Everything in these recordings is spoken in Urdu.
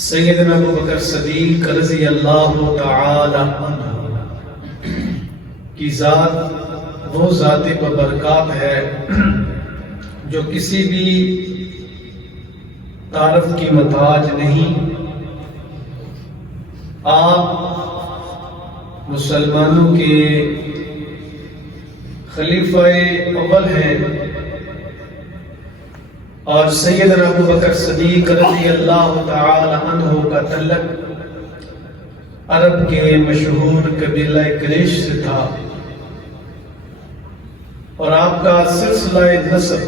سیدنا ابو بکر صدیق رضی اللہ تعالی عنہ کی ذات وہ ذات ببرکات ہے جو کسی بھی تعارف کی محتاج نہیں۔ آپ مسلمانوں کے خلیفہ اول ہیں اور سیدنا ابو بکر صدیق رضی اللہ تعالی عنہ کا تعلق عرب کے مشہور قبیلہ قریش سے تھا اور آپ کا سلسلہ نسب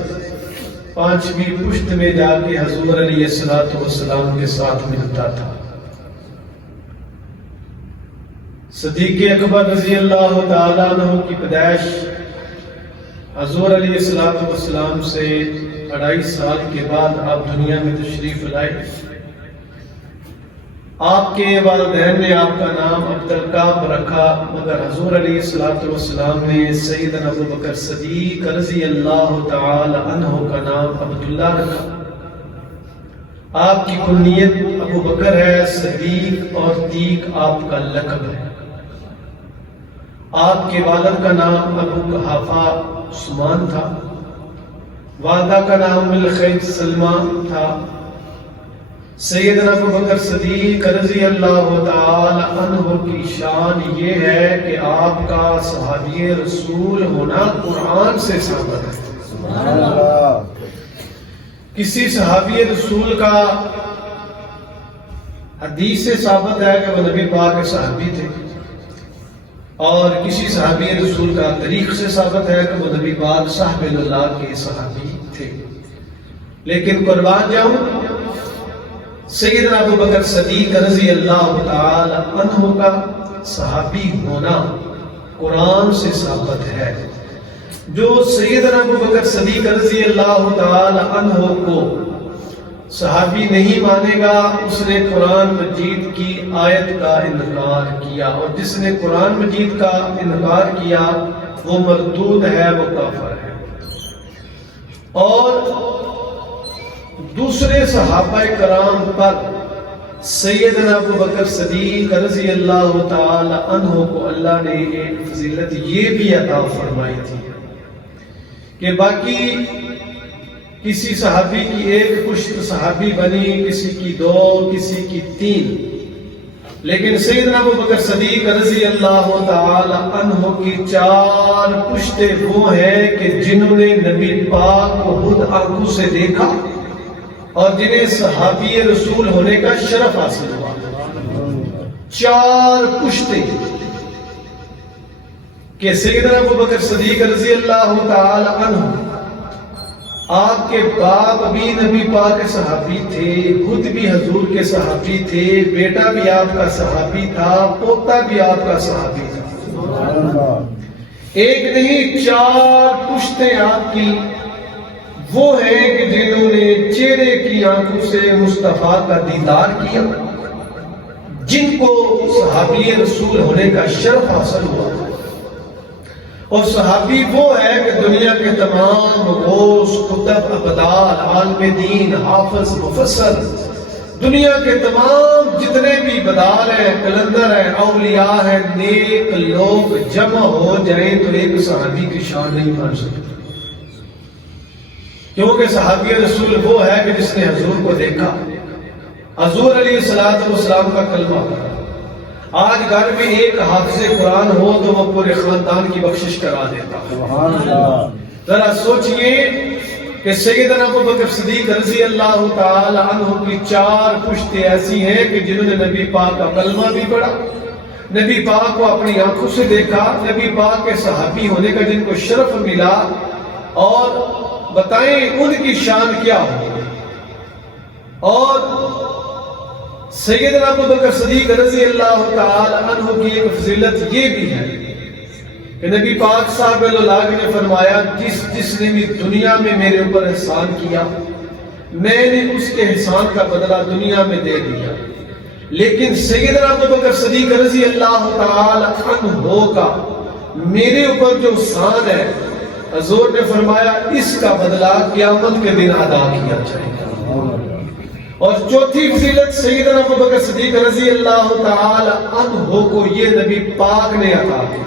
پانچویں پشت میں جا کے حضور علیہ السلام کے ساتھ ملتا تھا۔ صدیق اکبر رضی اللہ تعالی عنہ کی پیدائش حضور علیہ السلام سے 2.5 سال کے بعد آپ دنیا میں تشریف لائے۔ آپ کے والدین نے آپ کا نام عبدالکعب رکھا، مگر حضور علیہ السلام نے سیدنا ابو بکر صدیق رضی اللہ تعالی عنہ کا نام عبداللہ رکھا۔ آپ کی کنیت ابو بکر ہے، صدیق اور تیق آپ کا لقب ہے۔ آپ کے والد کا نام ابو قحافہ عثمان تھا، والدہ کا نام الخیر سلمہ تھا۔ سیدنا ابو بکر صدیق رضی اللہ تعالی عنہ کی شان یہ ہے کہ آپ کا صحابی رسول ہونا قرآن سے ثابت ہے۔ سبحان اللہ۔ کسی صحابی رسول کا حدیث سے ثابت ہے کہ وہ نبی پاک کے صحابی تھے، اور کسی صحابی رسول کا تاریخ سے ثابت ہے کہ وہ نبی پاک صاحب اللہ کے صحابی تھے۔ لیکن قربان جاؤں، سیدنا ابو بکر صدیق رضی اللہ تعالی عنہ کا صحابی ہونا قرآن سے ثابت ہے۔ جو سیدنا ابو بکر صدیق رضی اللہ تعالی عنہ کو صحابی نہیں مانے گا، اس نے قرآن مجید کی آیت کا انکار کیا، اور جس نے قرآن مجید کا انکار کیا وہ مردود ہے، وہ کافر ہے۔ اور دوسرے صحابہ کرام پر سیدنا ابو بکر صدیق رضی اللہ تعالی عنہ کو اللہ نے ایک فضیلت یہ بھی عطا فرمائی تھی کہ باقی کسی صحابی کی ایک پشت صحابی بنی، کسی کی 2، کسی کی 3، لیکن سیدنا ابو بکر صدیق رضی اللہ تعالی عنہ کی 4 پشتیں وہ ہیں کہ جنہوں نے نبی پاک کو خود آنکھوں سے دیکھا اور جنہیں صحابی رسول ہونے کا شرف حاصل ہوا۔ 4 پشتیں کہ سیدنا ابو بکر صدیق رضی اللہ تعالی عنہ، آپ کے باپ بھی نبی پاک کے صحابی تھے، خود بھی حضور کے صحابی تھے، بیٹا بھی آپ کا صحابی تھا، پوتا بھی آپ کا صحابی تھا۔ ایک نہیں 4 پشتیں آپ کی وہ ہیں کہ جنہوں نے چہرے کی آنکھوں سے مصطفیٰ کا دیدار کیا، جن کو صحابی رسول ہونے کا شرف حاصل ہوا۔ اور صحابی وہ ہے کہ دنیا کے تمام غوث، قطب، ابدال، عالم دین، حافظ، مفسر، دنیا کے تمام جتنے بھی بدال ہیں، کلندر ہیں، اولیاء ہیں، نیک لوگ جمع ہو جائیں تو ایک صحابی کی شان نہیں بن سکتے، کیونکہ صحابی رسول وہ ہے کہ جس نے حضور کو دیکھا، حضور علیہ السلام کا کلمہ پڑھا۔ آج گھر میں ایک حافظ قرآن ہو تو وہ پورے خاندان کی بخشش کرا دیتا۔ ذرا سوچئے کہ سیدنا ابو بکر صدیق رضی اللہ تعالی عنہ کی 4 پشتیں ایسی ہیں کہ جنہوں نے نبی پاک کا کلمہ بھی پڑھا، نبی پاک کو اپنی آنکھوں سے دیکھا، نبی پاک کے صحابی ہونے کا جن کو شرف ملا، اور بتائیں ان کی شان کیا ہوگی۔ اور سیدنا ابو بکر صدیق رضی اللہ تعالی عنہ کی ایک فضیلت یہ بھی ہے کہ نبی پاک صاحب اللہ نے فرمایا، جس نے بھی دنیا میں میرے اوپر احسان کیا، میں نے اس کے احسان کا بدلہ دنیا میں دے دیا، لیکن سیدنا ابو بکر صدیق رضی اللہ تعالی عنہ کا میرے اوپر جو احسان ہے، حضور نے فرمایا اس کا بدلہ قیامت کے دن ادا کیا جائے گا۔ اور چوتھی فضیلت سیدنا ابو بکر صدیق رضی اللہ تعالی عنہ کو یہ نبی پاک نے عطا کی۔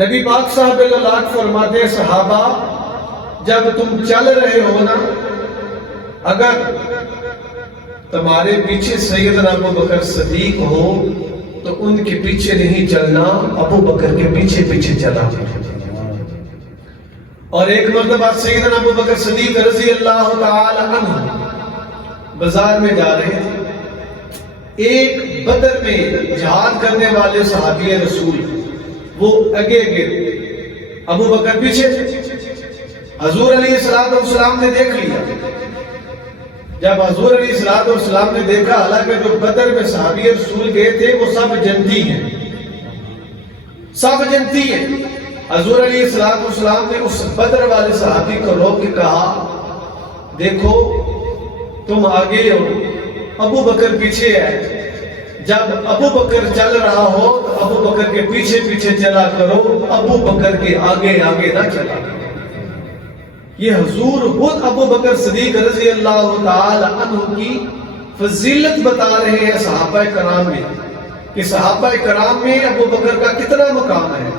نبی پاک صاحب اللہ فرماتے صحابہ جب تم چل رہے ہو نا، اگر تمہارے پیچھے سیدنا ابو بکر صدیق ہو تو ان کے پیچھے نہیں چلنا، ابو بکر کے پیچھے پیچھے چلا۔ اور ایک مرتبہ سیدنا ابو بکر صدیق رضی اللہ تعالی عنہ بازار میں جا رہے تھے، ایک بدر میں جہاد کرنے والے صحابی رسول وہ آگے ابو بکر پیچھے، حضور علیہ السلام نے دیکھ لیا۔ جب حضور علیہ السلام نے دیکھا، حالانکہ جو بدر میں صحابی رسول گئے تھے وہ سب جنتی ہیں، سب جنتی ہیں، حضور علیہ السلام نے اس بدر والے صحابی کو روک کے کہا دیکھو تم آگے ہو، ابو بکر پیچھے ہے، جب ابو بکر چل رہا ہو تو ابو بکر کے پیچھے پیچھے چلا کرو، ابو بکر کے آگے آگے نہ چلا کرو۔ یہ حضور خود ابو بکر صدیق رضی اللہ تعالی عنہ کی فضیلت بتا رہے ہیں صحابہ کرام میں، کہ صحابہ کرام میں ابو بکر کا کتنا مقام ہے۔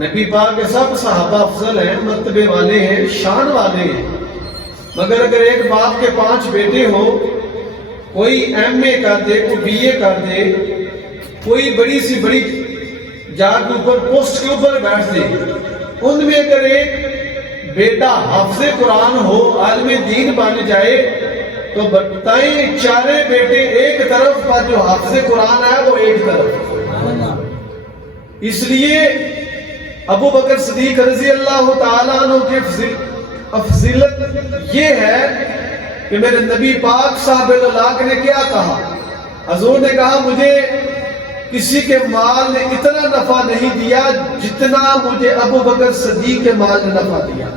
نبی پاک کے سب صحابہ افضل ہیں، مرتبے والے ہیں، شان والے ہیں، مگر اگر ایک باپ کے 5 بیٹے ہوں، کوئی ایم اے کر دے، کوئی بی اے کر دے، کوئی بڑی سی بڑی جا کے اوپر پوسٹ کے اوپر بیٹھ دے، ان میں اگر ایک بیٹا حافظ قرآن ہو، عالم دین بن جائے تو بتائیں چارے بیٹے ایک طرف پر جو حافظ قرآن ہے وہ ایک طرف۔ اس لیے ابو بکر صدیق رضی اللہ تعالیٰ عنہ کے فضیلت یہ ہے کہ میرے نبی پاک صاحب اللہ نے کیا کہا؟ حضور نے کہا مجھے کسی کے مال نے اتنا نفع نہیں دیا جتنا مجھے ابو بکر صدیق کے مال نے نفع دیا۔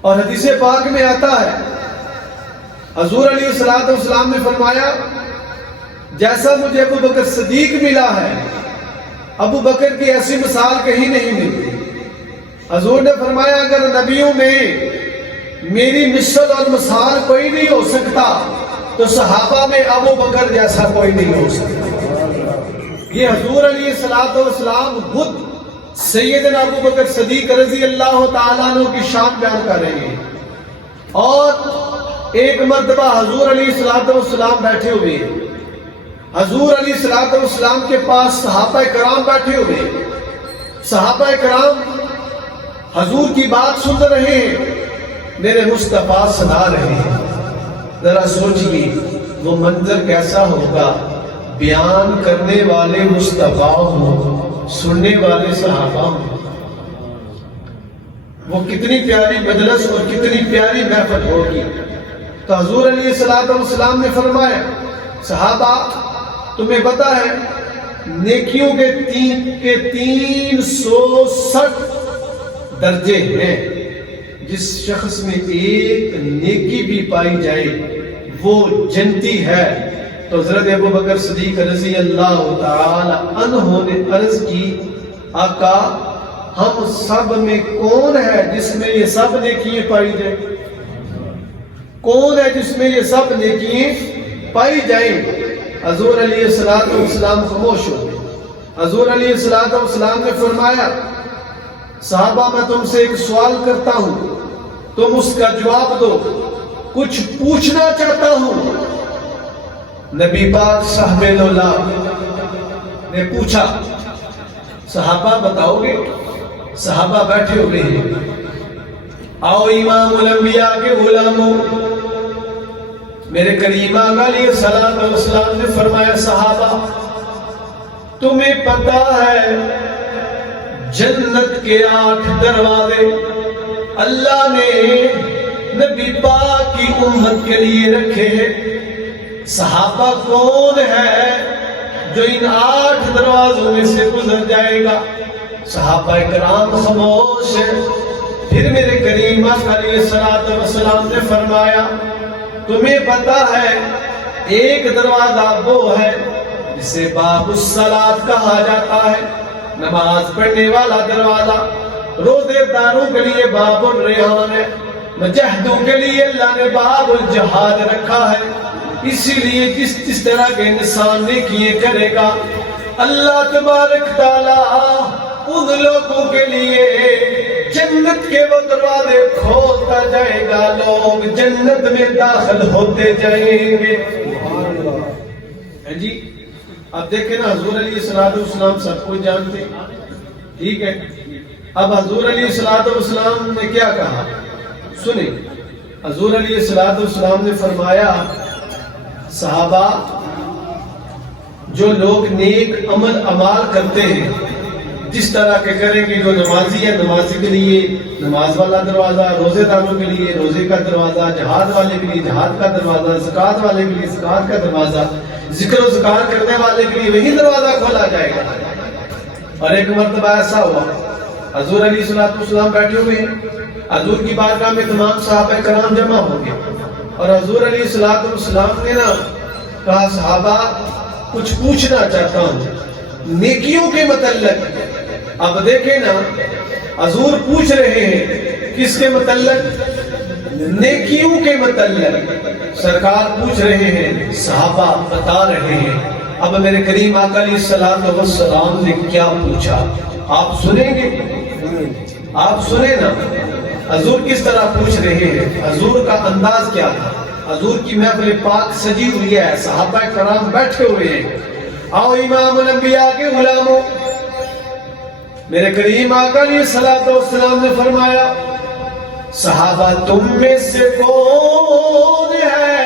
اور حدیث پاک میں آتا ہے حضور علیہ السلام نے فرمایا جیسا مجھے ابو بکر صدیق ملا ہے، ابو بکر کی ایسی مثال کہیں نہیں ملتی۔ حضور نے فرمایا اگر نبیوں میں میری مثل اور مثال کوئی نہیں ہو سکتا تو صحابہ میں ابو بکر جیسا کوئی نہیں ہو سکتا۔ یہ حضور علیہ السلام خود سیدنا ابو بکر صدیق رضی اللہ تعالیٰ عنہ کی شان بیان کر رہے ہیں۔ اور ایک مرتبہ حضور علیہ السلام بیٹھے ہوئے، حضور علیہ السلام کے پاس صحابہ کرام بیٹھے ہوئے، صحابہ کرام حضور کی بات سن رہے ہیں، میرے مصطفیٰ سنا رہے ہیں۔ ذرا سوچئے وہ منظر کیسا ہوگا، بیان کرنے والے مصطفیٰ ہوں، سننے والے صحابہ ہوں، وہ کتنی پیاری مجلس اور کتنی پیاری محفل ہوگی۔ تو حضور علیہ السلام نے فرمایا صحابہ تمہیں پتا ہے نیکیوں کے 360 درجے ہیں، جس شخص میں ایک نیکی بھی پائی جائے وہ جنتی ہے۔ تو حضرت ابو بکر صدیق رضی اللہ تعالی عنہ نے عرض کی آقا ہم سب میں کون ہے جس میں یہ سب نیکیاں پائی جائیں؟ کون ہے جس میں یہ سب نیکیاں پائی جائیں؟ حضور علیہ السلام خاموش ہو گئے۔ حضور علیہ السلام نے فرمایا صحابہ میں تم سے ایک سوال کرتا ہوں، تم اس کا جواب دو، کچھ پوچھنا چاہتا ہوں۔ نبی پاک صاحب اللہ نے پوچھا صحابہ بتاؤ گے؟ صحابہ بیٹھے ہوئے ہیں، آؤ امام الانبیاء کے غلاموں، میرے کریم آقا علیہ السلام نے فرمایا صحابہ تمہیں پتا ہے جنت کے 8 دروازے اللہ نے نبی پاک کی امت کے لیے رکھے ہیں۔ صحابہ کون ہے جو ان 8 دروازوں میں سے گزر جائے گا؟ صحابہ کرام خاموش ہیں۔ پھر میرے کریم آقا علیہ السلام نے فرمایا تمہیں پتا ہے ایک دروازہ وہ ہے جسے باب الصلاۃ کہا جاتا ہے، نماز پڑھنے والا دروازہ۔ روزے داروں کے لیے باب الریحان ہے، مجاہدوں کے لیے اللہ نے باب الجہاد رکھا ہے، اسی لیے جس طرح کے انسان نیکیاں کرے گا اللہ تبارک تعالیٰ ان لوگوں کے لیے جنت کے وہ دروازے کھولتا جائے گا، لوگ جنت میں داخل ہوتے جائیں گے۔ جی اب دیکھیں نا، حضور علیہ السلام سب کو جانتے، ٹھیک ہے؟ اب حضور علیہ السلام نے کیا کہا سنیں، حضور علیہ السلام نے فرمایا صحابہ جو لوگ نیک عمال کرتے ہیں جس طرح کے کریں گے، جو نمازی ہے نمازی کے لیے نماز والا دروازہ، روزے داروں کے لیے روزے کا دروازہ، جہاد والے کے لیے جہاد کا دروازہ، زکوٰۃ والے کے لیے زکوٰۃ کا دروازہ، ذکر و ذکار کرنے والے کے لیے وہی دروازہ کھولا جائے گا۔ اور ایک مرتبہ ایسا ہوا حضور علیہ السلام بیٹھے ہوئے ہیں، حضور کی بارگاہ میں تمام صحابہ کرام جمع ہو گئے اور حضور علیہ السلام نے نا کہا صحابہ کچھ پوچھنا چاہتا ہوں نیکیوں کے متعلق۔ اب دیکھیں نا حضور پوچھ رہے ہیں کس کے متعلق؟ نیکیوں کے متعلق سرکار پوچھ رہے ہیں، صحابہ بتا رہے ہیں۔ اب میرے کریم آقا علیہ السلام نے کیا پوچھا آپ سنیں گے؟ آپ سنیں نا حضور کس طرح پوچھ رہے ہیں، حضور کا انداز کیا تھا۔ حضور کی محفل پاک سجی ہوئی ہے، صحابہ کرام بیٹھے ہوئے ہیں، آؤ امام الانبیاء کے غلاموں، میرے کریم آقا علیہ السلام نے فرمایا صحابہ تم میں سے کون ہے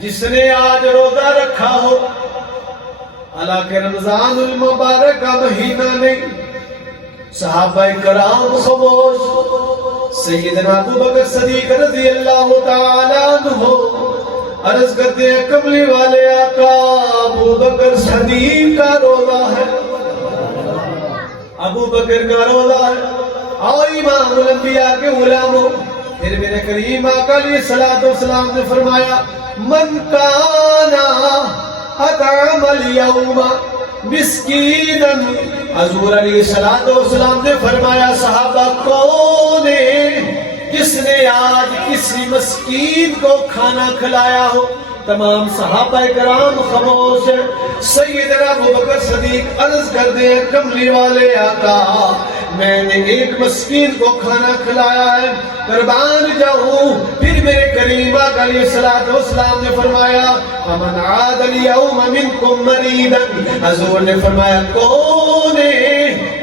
جس نے آج روزہ رکھا ہو، حالانکہ رمضان المبارک کا مہینہ نہیں۔ صحابہ کرام خاموش۔ سیدنا ابو بکر صدیق رضی اللہ تعالیٰ عنہ عرض کرتے ہیں کملی والے آقا ابو بکر صدیق کا روزہ ہے، ابو بکر کا روزہ ہے، آؤ امام الانبیاء کے غلاموں۔ پھر میرے کریم آقا علیہ السلام نے فرمایا من کانا اطعم اليوم مسکینا، حضور علیہ السلام نے فرمایا صحابہ کون ہے جس نے آج کسی مسکین کو کھانا کھلایا ہو؟ تمام صحابہ کرام خاموش ہیں۔ سیدنا ابو بکر صدیق عرض کر دیں کملی والے آقا میں نے ایک مسکین کو کھانا کھلایا ہے، قربان جاؤں۔ پھر میرے کریم آقا علیہ السلام نے فرمایا فمن عاد اليوم منکم مریضا، حضور نے فرمایا کون ہے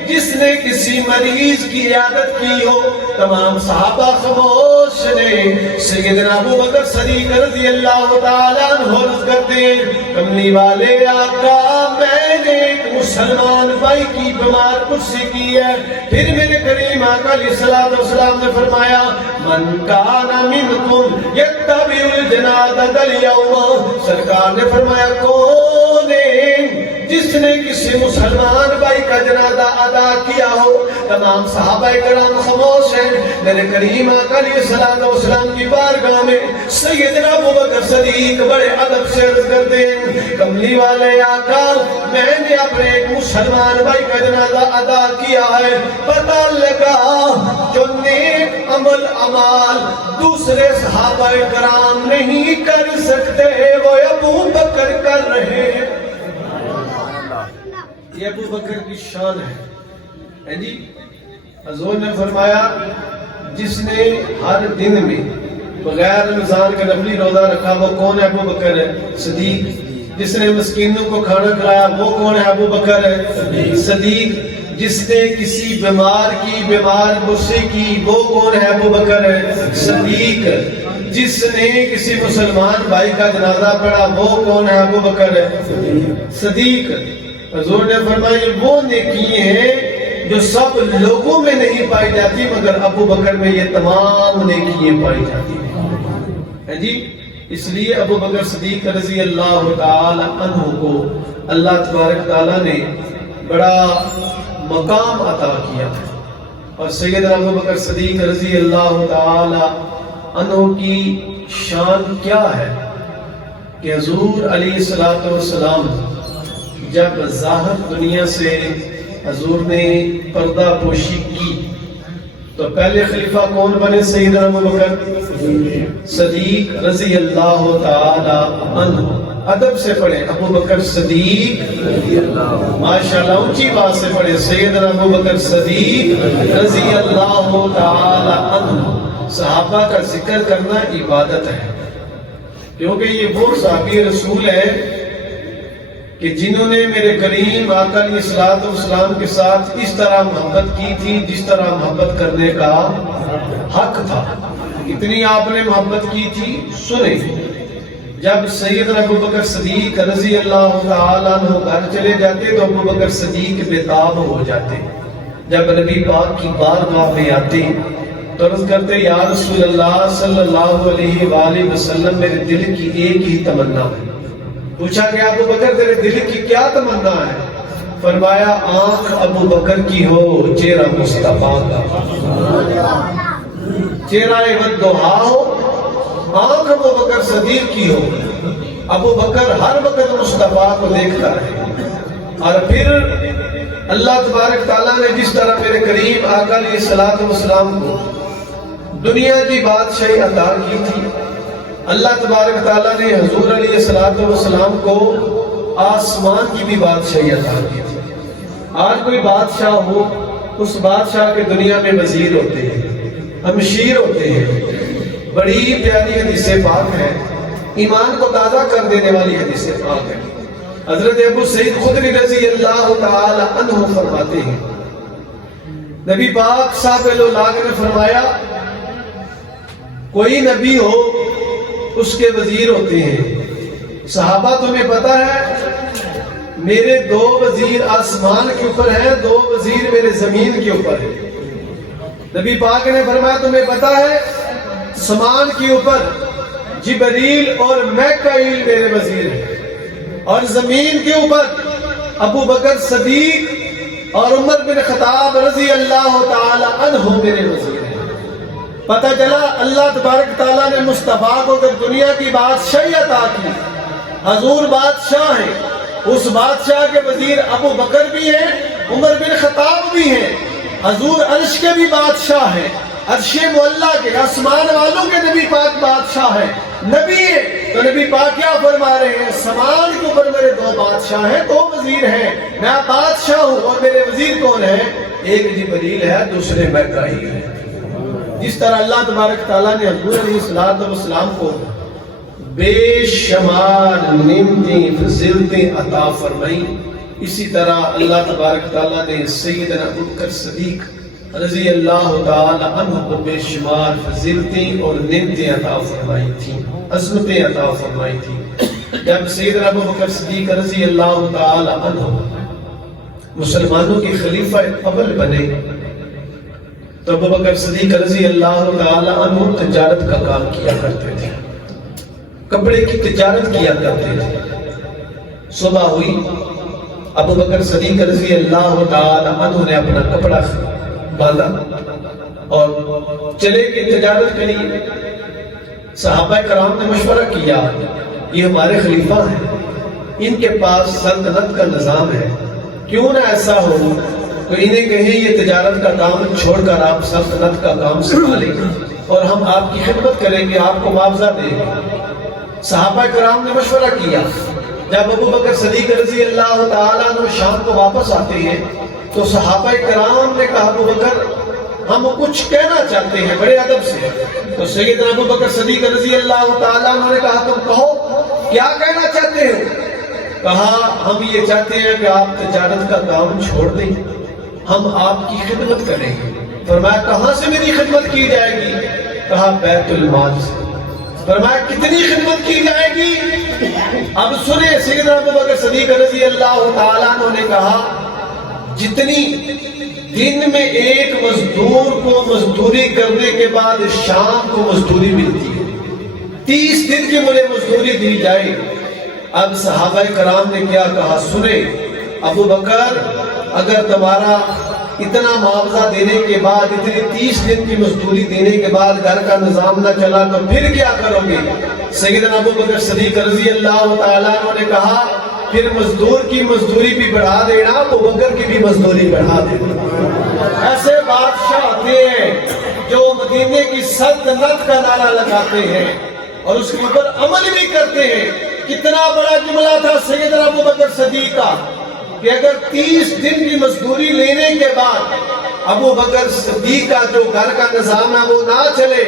جس نے کسی مریض کی عیادت کی ہو؟ تمام صحابہ خاموش نے۔ سیدنا ابو بکر صدیق رضی اللہ تعالیٰ عنہ عرض کرتے ہیں کملی والے آقا میں نے ایک مسلمان بھائی کی بیمار کرسی کی ہے۔ پھر میرے کریم آقا علیہ السلام نے فرمایا من کان منکم یتبع الجنازۃ اليوم، سرکار نے فرمایا کون ہے جس نے کسی مسلمان بھائی کا جنازہ ادا کیا ہو؟ تمام صحابہ کرام خاموش ہیں۔ میرے کریم آقا علیہ السلام کی بارگاہ میں سیدنا ابو بکر صدیق بڑے ادب سے عرض کرتے ہیں کملی والے آقا میں نے اپنے ایک مسلمان بھائی کا جنازہ ادا کیا ہے، پتہ لگا جو نیک عمل اعمال دوسرے صحابہ کرام نہیں کر سکتے وہ ابو بکر کر رہے ہیں۔ یہ ابو بکر کی شان ہے جی۔ حضور نے فرمایا جس نے ہر دن میں بغیر رمضان کا نفلی روزہ رکھا وہ کون ہے؟ ابو بکر ہے صدیق۔ جس نے مسکینوں کو کھانا کھلایا وہ کون ہے؟ ابو بکر ہے صدیق۔ جس نے کسی بیمار کی بیمار غصے کی وہ کون ہے؟ ابو بکر ہے صدیق۔ جس نے کسی مسلمان بھائی کا جنازہ پڑھا وہ کون ہے؟ ابو بکر ہے صدیق۔ حضور نے فرمایا وہ نیکی ہیں جو سب لوگوں میں نہیں پائی جاتی مگر ابو بکر میں یہ تمام نیکیاں پائی جاتی ہیں جی۔ اس لیے ابو بکر صدیق رضی اللہ تعالی عنہ کو اللہ تبارک تعالیٰ نے بڑا مقام عطا کیا اور سیدنا ابو بکر صدیق رضی اللہ تعالی عنہ کی شان کیا ہے کہ حضور علیہ السلام جب ظاہر دنیا سے حضور نے پردہ پوشی کی تو پہلے خلیفہ کون بنے؟ سیدنا ابو بکر صدیق رضی اللہ تعالی عنہ. ادب سے پڑھے ابو بکر صدیق ماشاءاللہ اونچی بات سے پڑھے سیدنا ابو بکر صدیق رضی اللہ تعالی عنہ. صحابہ کا ذکر کرنا عبادت ہے، کیونکہ یہ وہ صحابی رسول ہے کہ جنہوں نے میرے کریم آقا علیہ الصلوۃ والسلام کے ساتھ اس طرح محبت کی تھی جس طرح محبت کرنے کا حق تھا. اتنی آپ نے محبت کی تھی. سنیں، جب سیدنا ابو بکر صدیق رضی اللہ تعالیٰ عنہ گھر چلے جاتے تو ابو بکر صدیق بےتاب ہو جاتے. جب نبی پاک کی بارگاہ میں آتے تو عرض کرتے یا رسول اللہ صلی اللہ علیہ وآلہ وسلم میرے دل کی ایک ہی تمنا ہے. پوچھا کہ ابو بکر تیرے دل کی کیا تمنا ہے؟ فرمایا آنکھ ابو بکر کی ہو چہرہ مصطفیٰ کا، چہرہ والدہا ہو، آنکھ ابو بکر صدیق کی ہو. ابو بکر ہر وقت مصطفیٰ کو دیکھتا ہے. اور پھر اللہ تبارک تعالیٰ نے جس طرح میرے کریم آقا علیہ الصلوۃ والسلام کو دنیا کی بادشاہی عطا کی تھی، اللہ تبارک تعالیٰ نے حضور علیہ الصلوۃ والسلام کو آسمان کی بھی بادشاہی عطا کی تھی. آج کوئی بادشاہ ہو، اس بادشاہ کے دنیا میں وزیر ہوتے ہیں، امشیر ہوتے ہیں. بڑی پیاری حدیث پاک ہے، ایمان کو تازہ کر دینے والی حدیث پاک ہے. حضرت ابو سعید خدری رضی اللہ تعالی عنہ فرماتے ہیں نبی پاک صاحب نے فرمایا کوئی نبی ہو اس کے وزیر ہوتے ہیں. صحابہ تمہیں پتا ہے میرے 2 وزیر آسمان کے اوپر ہیں، 2 وزیر میرے زمین کے اوپر ہیں. نبی پاک نے فرمایا تمہیں پتا ہے سمان کے اوپر جبریل اور میکائیل میرے وزیر ہیں، اور زمین کے اوپر ابو بکر صدیق اور عمر بن خطاب رضی اللہ تعالی عنہ میرے وزیر ہیں. پتہ چلا اللہ تبارک تعالیٰ نے مصطفیٰ کو جب دنیا کی بادشاہی عطا کی، حضور بادشاہ ہیں، اس بادشاہ کے وزیر ابو بکر بھی ہیں، عمر بن خطاب بھی ہیں. حضور عرش کے بھی بادشاہ ہیں، عرش معلیٰ کے آسمان والوں کے نبی پاک بادشاہ ہیں، نبی ہیں. تو نبی پاک کیا فرما رہے ہیں؟ سمان کے اوپر میرے 2 بادشاہ ہیں، 2 وزیر ہیں، میں بادشاہ ہوں اور میرے وزیر کون ہیں؟ ایک جبریل ہے، دوسرے میکائیل ہے. جس طرح اللہ تبارک تعالیٰ نے حضور علیہ الصلوۃ والسلام کو بے شمار نعمتیں فضیلتیں عطا فرمائی، اسی طرح اللہ تبارک تعالیٰ نے سیدنا ابو بکر صدیق رضی اللہ تعالی عنہ کو بے شمار فضیلتیں اور نعمتیں عطا فرمائی تھیں، عظمتیں عطا فرمائی تھیں. جب سیدنا ابو بکر صدیق رضی اللہ تعالی عنہ مسلمانوں کے خلیفہ اول بنے تو ابو بکر صدیق رضی اللہ تعالی عنہ تجارت کا کام کیا کرتے تھے، کپڑے کی تجارت کیا کرتے تھے. صبح ہوئی، ابو بکر صدیق رضی اللہ تعالی عنہ نے اپنا کپڑا باندھا اور چلے کے تجارت کے لیے. صحابہ کرام نے مشورہ کیا یہ ہمارے خلیفہ ہیں، ان کے پاس سلطنت کا نظام ہے، کیوں نہ ایسا ہو تو انہیں کہیں یہ تجارت کا کام چھوڑ کر آپ سلطنت کا کام سنبھالیں اور ہم آپ کی خدمت کریں گے، آپ کو معاوضہ دیں گے. صحابہ کرام نے مشورہ کیا. جب ابو بکر صدیق رضی اللہ تعالیٰ عنہ شام کو واپس آتے ہیں تو صحابہ کرام نے کہا ابو بکر ہم کچھ کہنا چاہتے ہیں بڑے ادب سے. تو سیدنا ابو بکر صدیق رضی اللہ تعالیٰ عنہ نے کہا تم کہو کیا کہنا چاہتے ہو؟ کہا ہم یہ چاہتے ہیں کہ آپ تجارت کا کام چھوڑ دیں، ہم آپ کی خدمت کریں گے. فرمایا کہاں سے میری خدمت کی جائے گی؟ کہا بیت المال سے. فرمایا کتنی خدمت کی جائے گی؟ اب سنیں سیدنا ابو بکر صدیق رضی اللہ تعالیٰ عنہ نے کہا جتنی دن میں ایک مزدور کو مزدوری کرنے کے بعد شام کو مزدوری ملتی ہے، 30 دن کی مجھے مزدوری دی جائے. اب صحابہ کرام نے کیا کہا؟ سنیں ابو بکر اگر تمہارا اتنا معاوضہ دینے کے بعد اتنی 30 دن کی مزدوری دینے کے بعد گھر کا نظام نہ چلا تو پھر کیا کرو گے؟ سیدنا ابو بکر صدیق رضی اللہ تعالیٰ عنہ نے کہا پھر مزدور کی مزدوری بھی بڑھا دینا، ابو بکر کی بھی مزدوری بڑھا دینا. ایسے بادشاہ آتے ہیں جو مدینے کی سلطنت کا نعرہ لگاتے ہیں اور اس کے اوپر عمل بھی کرتے ہیں۔ کتنا بڑا جملہ تھا سیدنا ابوبکر صدیق کا کہ اگر 30 دن کی مزدوری لینے کے بعد ابوبکر صدیق کا جو گھر کا نظام ہے وہ نہ چلے،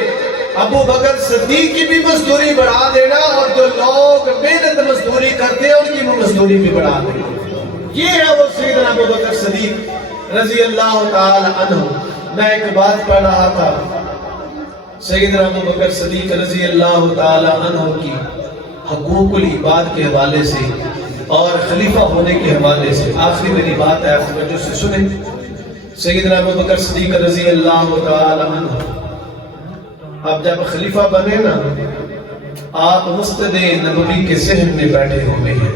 ابوبکر صدیق کی بھی مزدوری بڑھا دینا اور جو لوگ محنت مزدوری کرتے ہیں ان کی مزدوری بھی بڑھا دینا۔ یہ ہے وہ سیدنا ابوبکر صدیق رضی اللہ تعالی عنہ۔ میں ایک بات پڑھ رہا تھا سیدنا ابوبکر صدیق رضی اللہ تعالی عنہ کی حقوق العباد کے حوالے سے اور خلیفہ ہونے کے حوالے سے۔ آخری میری بات ہے، آپ توجہ سے سنیں۔ سیدنا ابوبکر صدیق رضی اللہ تعالی عنہ اب جب خلیفہ بنے نا، آپ مسجد نبوی کے صحن میں بیٹھے ہوئے ہیں،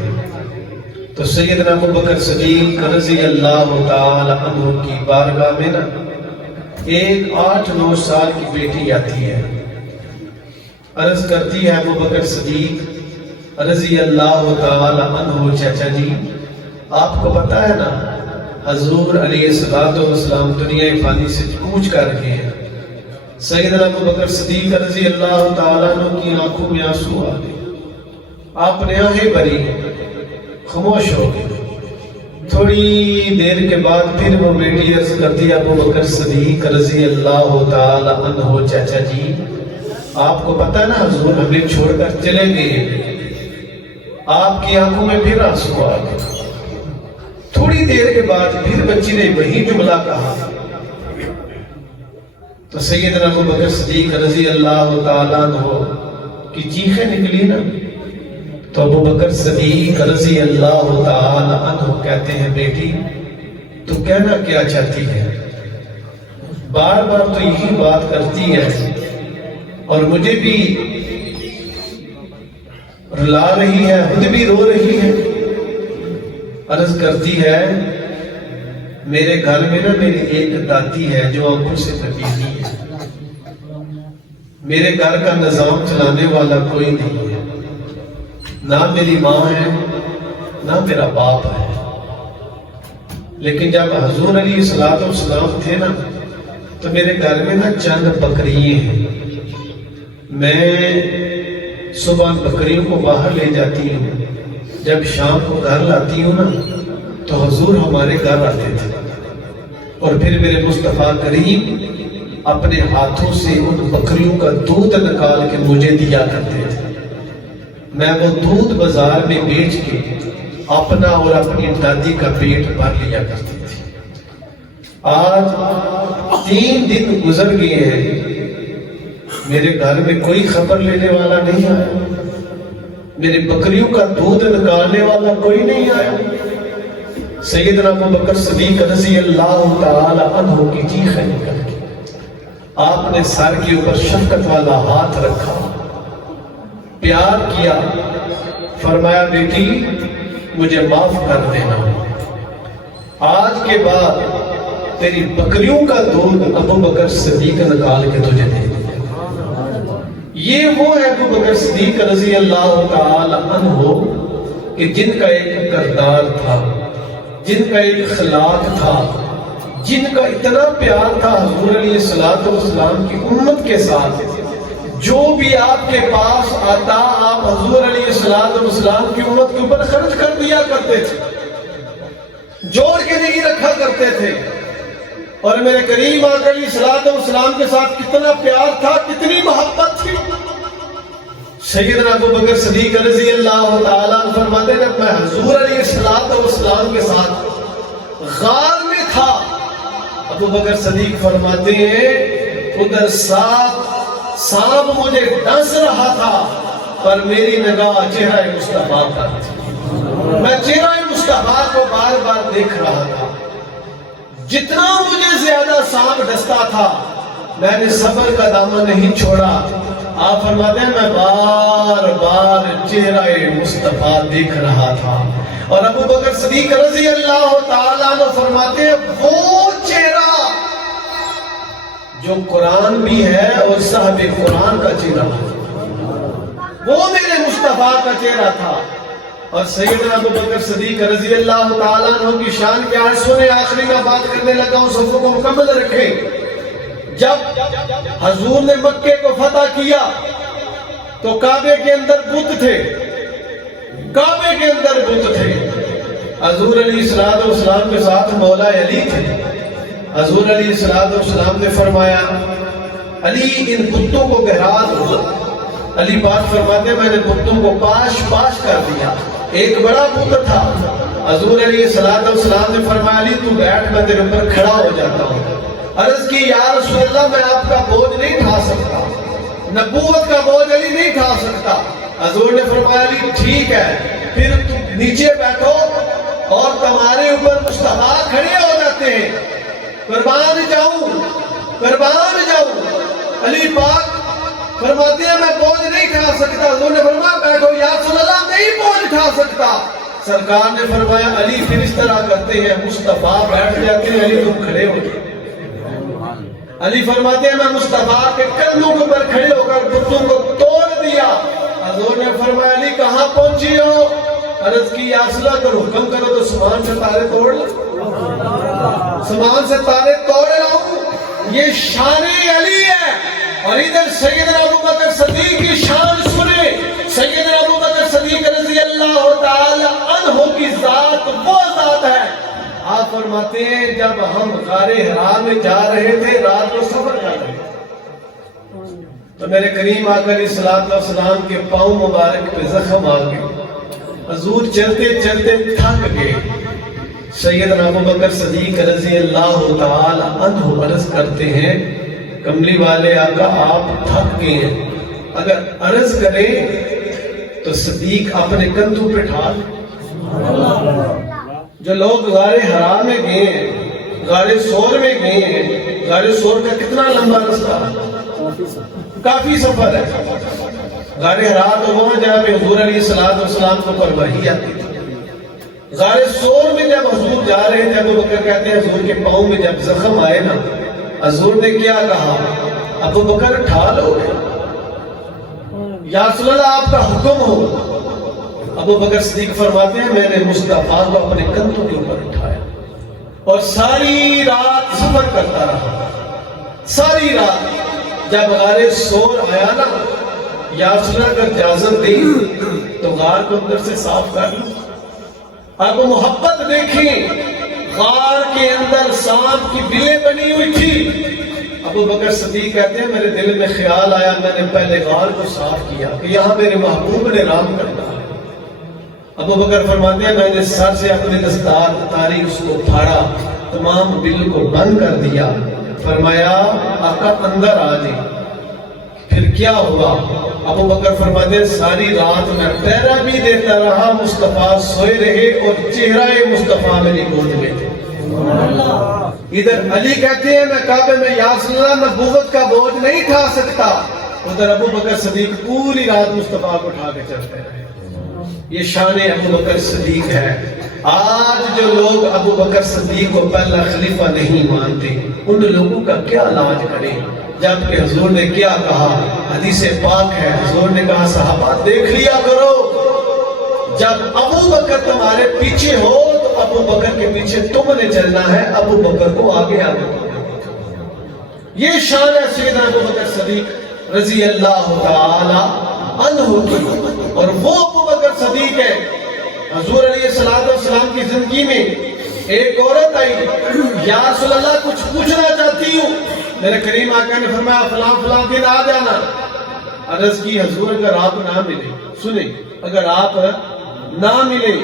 تو سیدنا ابوبکر صدیق رضی اللہ تعالی عنہ کی بارگاہ میں نا ایک 8-9 سال کی بیٹی آتی ہے، عرض کرتی ہے ابوبکر صدیق رضی اللہ تعالی عنہ چچا جی، آپ کو پتا ہے نا حضور علیہ السلام دنیا فانی سے کوچ کر رہے ہیں۔ سیدنا ابوبکر صدیق رضی اللہ تعالیٰ عنہ کی آنکھوں میں آنسو آ گئے، آپ نے آہیں بھری، خاموش ہو گئے۔ تھوڑی دیر کے بعد پھر وہ بیٹی عرض کرتی ابوبکر صدیق رضی اللہ تعالیٰ عنہ چچا جی، آپ کو پتا ہے نا حضور ہمیں چھوڑ کر چلے گئے۔ آپ کی آنکھوں میں پھر آنسو آ گئے۔ تھوڑی دیر کے بعد پھر بچی نے وہی جملہ کہا، تو سیدنا ابوبکر صدیق رضی اللہ تعالیٰ عنہ کی چیخیں نکلی نا، تو ابوبکر صدیق رضی اللہ تعالیٰ عنہ کہتے ہیں بیٹی تو کہنا کیا چاہتی ہے؟ بار بار تو یہی بات کرتی ہے اور مجھے بھی رلا رہی ہے، خود بھی رو رہی ہے۔ عرض کرتی ہے میرے گھر میں نا میری ایک دادی ہے جو آنکھوں سے نبیلی ہے، میرے گھر کا نظام چلانے والا کوئی نہیں ہے، نہ میری ماں ہے نہ میرا باپ ہے۔ لیکن جب حضور علیہ السلام تھے نا تو میرے گھر میں نا چند بکریے ہیں، میں صبح بکریوں کو باہر لے جاتی ہوں، جب شام کو گھر لاتی ہوں نا تو حضور ہمارے گھر آتے تھے اور پھر میرے مصطفیٰ کریم اپنے ہاتھوں سے ان بکریوں کا دودھ نکال کے مجھے دیا کرتے تھے، میں وہ دودھ بازار میں بیچ کے اپنا اور اپنی دادی کا پیٹ بھر لیا کرتی تھی۔ آج 3 دن گزر گئے ہیں، میرے گھر میں کوئی خبر لینے والا نہیں آیا، میرے بکریوں کا دودھ نکالنے والا کوئی نہیں آیا۔ سیدنا ابوبکر صدیق رضی اللہ تعالی عنہ کی چیخیں نکل گئی، آپ نے سر کے اوپر شفقت والا ہاتھ رکھا، پیار کیا، فرمایا بیٹی مجھے معاف کر دینا، آج کے بعد تیری بکریوں کا دودھ ابوبکر صدیق نکال کے تجھے دے دیا۔ یہ وہ ہے ابوبکر صدیق رضی اللہ تعالی عنہ کہ جن کا ایک کردار تھا، جن کا ایک اخلاق تھا، جن کا اتنا پیار تھا حضور علیہ السلام کی امت کے ساتھ، جو بھی آپ کے پاس آتا آپ حضور علیہ السلام کی امت کے اوپر خرچ کر دیا کرتے تھے، جوڑ کے نہیں رکھا کرتے تھے۔ اور میرے کریم آقا علیہ السلام کے ساتھ کتنا پیار تھا، کتنی محبت تھی۔ سیدنا ابوبکر صدیق رضی اللہ تعالیٰ عنہ فرماتے ہیں جب میں حضور علیہ السلام کے ساتھ غار میں تھا، ابوبکر صدیق فرماتے ہیں ادھر سانپ مجھے ڈس رہا تھا پر میری نگاہ چہرہ مصطفیٰ پر تھی، میں چہرہ مصطفیٰ کو بار بار دیکھ رہا تھا۔ جتنا مجھے زیادہ سانپ ڈستا تھا میں نے صبر کا دامن نہیں چھوڑا۔ آپ فرماتے ہیں میں بار بار چہرہ مصطفیٰ دیکھ رہا تھا، اور ابوبکر صدیق رضی اللہ تعالیٰ عنہ فرماتے ہیں وہ چہرہ جو قرآن بھی ہے اور صاحب قرآن کا چہرہ، وہ میرے مصطفیٰ کا چہرہ تھا۔ اور سیدنا ابو بکر صدیق رضی اللہ تعالیٰ عنہ کی شان کیا ہے سنے، آخری میں بات کرنے لگا ہوں، صفوں کو مکمل رکھیں۔ جب حضور نے مکے کو فتح کیا تو کعبے کے اندر بت تھے، کعبے کے اندر بت تھے۔ حضور علیہ السلام کے ساتھ مولا علی تھے۔ حضور علیہ السلام نے فرمایا علی ان بتوں کو گرا دو۔ علی پاک فرماتے میں نے بتوں کو پاش پاش کر دیا۔ ایک بڑا بت تھا، حضور علیہ السلام نے فرمایا علی تو بیٹھ، میں تیرے اوپر کھڑا ہو جاتا ہوں۔ عرض کی یا رسول اللہ میں آپ کا بوجھ نہیں اٹھا سکتا، نبوت کا بوجھ علی نہیں اٹھا سکتا۔ حضور نے فرمایا علی ٹھیک ہے، پھر تم نیچے بیٹھو اور تمہارے اوپر مصطفیٰ کھڑے ہو جاتے ہیں، قربان جاؤں قربان جاؤں۔ علی پاک فرماتے ہیں میں بوجھ نہیں اٹھا سکتا۔ حضور نے فرمایا بیٹھو، یا رسول اللہ نہیں بوجھ اٹھا سکتا۔ سرکار نے فرمایا علی پھر اس طرح کرتے ہیں، مصطفیٰ بیٹھ جاتے ہیں، علی تم کھڑے ہو جاتے۔ علی فرماتے ہیں میں مصطفیٰ کے کندھوں کے اوپر کھڑے ہو کر بتوں کو توڑ دیا۔ حضور نے فرمایا علی کہاں پہنچی ہو؟ عرض کی یا رسول اللہ کرو حکم کرو تو سامان سے تارے توڑ لو، سامان سے تارے توڑ لاؤں۔ یہ شان علی ہے۔ اور ادھر سیدنا ابو بکر صدیق کی شان سنے۔ سیدنا ابو بکر صدیق رضی اللہ تعالی عنہ کی ذات وہ ذات ہے، آپ فرماتے ہیں جب ہم غار حرا میں جا رہے تھے، رات کو سفر کر رہے تھے، تو میرے کریم آقا علیہ السلام کے پاؤں مبارک پہ زخم آ گئے۔ حضور چلتے چلتے تھک گئے۔ سیدنا ابو بکر صدیق رضی اللہ تعالی عنہ عرض کرتے ہیں کملی والے آقا آپ تھک گئے ہیں، اگر عرض کریں تو صدیق اپنے کندھوں پہ ٹھال۔ جو لوگ غار حرا میں گئے ہیں، غار سور میں گئے ہیں، غار سور کا کتنا لمبا رستہ، کافی سفر ہے۔ غار حرا تو وہاں جہاں پہ حضور علیہ السلام کو پر وحی آتی تھی۔ غار سور میں جب حضور جا رہے تھے، ابو بکر کہتے ہیں حضور کے پاؤں میں جب زخم آئے نا، حضور نے کیا کہا؟ ابو بکر ٹھال ہو گئے، یا رسول اللہ آپ کا حکم ہو۔ ابو بکر صدیق فرماتے ہیں میں نے مصطفیٰ کو اپنے کندھوں کے اوپر اٹھایا اور ساری رات سفر کرتا رہا، ساری رات۔ جب غار سور آیا نا، یا رسول اللہ اگر اجازت دی تو غار کو اندر سے صاف کر لوں۔ اب محبت دیکھیں، غار کے اندر سانپ کی بلیں بنی ہوئی تھی۔ ابو بکر صدیق کہتے ہیں میرے دل میں خیال آیا، میں نے پہلے غار کو صاف کیا کہ یہاں میرے محبوب نے رام کرنا ہے۔ ابو بکر فرماتے ہیں میں نے سر سے اپنے دستار اتاری، اس کو پھاڑا، تمام بل کو بند کر دیا۔ فرمایا آقا اندر آ جائے۔ پھر کیا ہوا؟ ابو بکر فرماتے ہیں ساری رات میں پہرا بھی دیتا رہا، مصطفیٰ سوئے رہے اور چہرہ مصطفیٰ میری گود میں تھے۔ ادھر علی کہتے ہیں میں کعبے میں یا رسول اللہ نبوت کا بوجھ نہیں اٹھا سکتا، ادھر ابو بکر صدیق پوری رات مصطفیٰ کو اٹھا کے چلتے رہے۔ یہ شان ابو بکر صدیق ہے۔ آج جو لوگ ابو بکر صدیق کو پہلا خلیفہ نہیں مانتے، ان لوگوں کا کیا علاج کریں؟ جبکہ حضور نے کیا کہا؟ حدیث پاک ہے، حضور نے کہا صحابہ دیکھ لیا کرو، جب ابو بکر تمہارے پیچھے ہو تو ابو بکر کے پیچھے تم نے چلنا ہے، ابو بکر کو آگے آگے۔ یہ شان ہے سیدنا ابو بکر صدیق رضی اللہ تعالی عنہ کی، اور وہ ابو بکر صدیق ہے۔ حضور علیہ السلام کی زندگی میں ایک عورت آئی، یا رسول اللہ کچھ پوچھنا چاہتی ہوں۔ میرے کریم آقا نے فرمایا فلاں فلاں دن آ جانا۔ عرض کی حضور اگر آپ نہ ملے، سنیں اگر آپ نہ ملے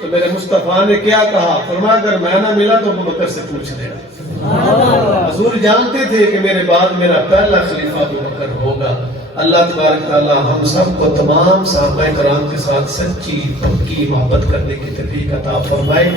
تو میرے مصطفیٰ نے کیا کہا؟ فرمایا اگر میں نہ ملا تو ابو بکر سے پوچھ لینا۔ حضور جانتے تھے کہ میرے بعد میرا پہلا خلیفہ ابو بکر ہوگا۔ اللہ تبارک تعالی ہم سب کو تمام صحابہ کرام کے ساتھ سچی پکی محبت کرنے کی توفیق عطا فرمائے۔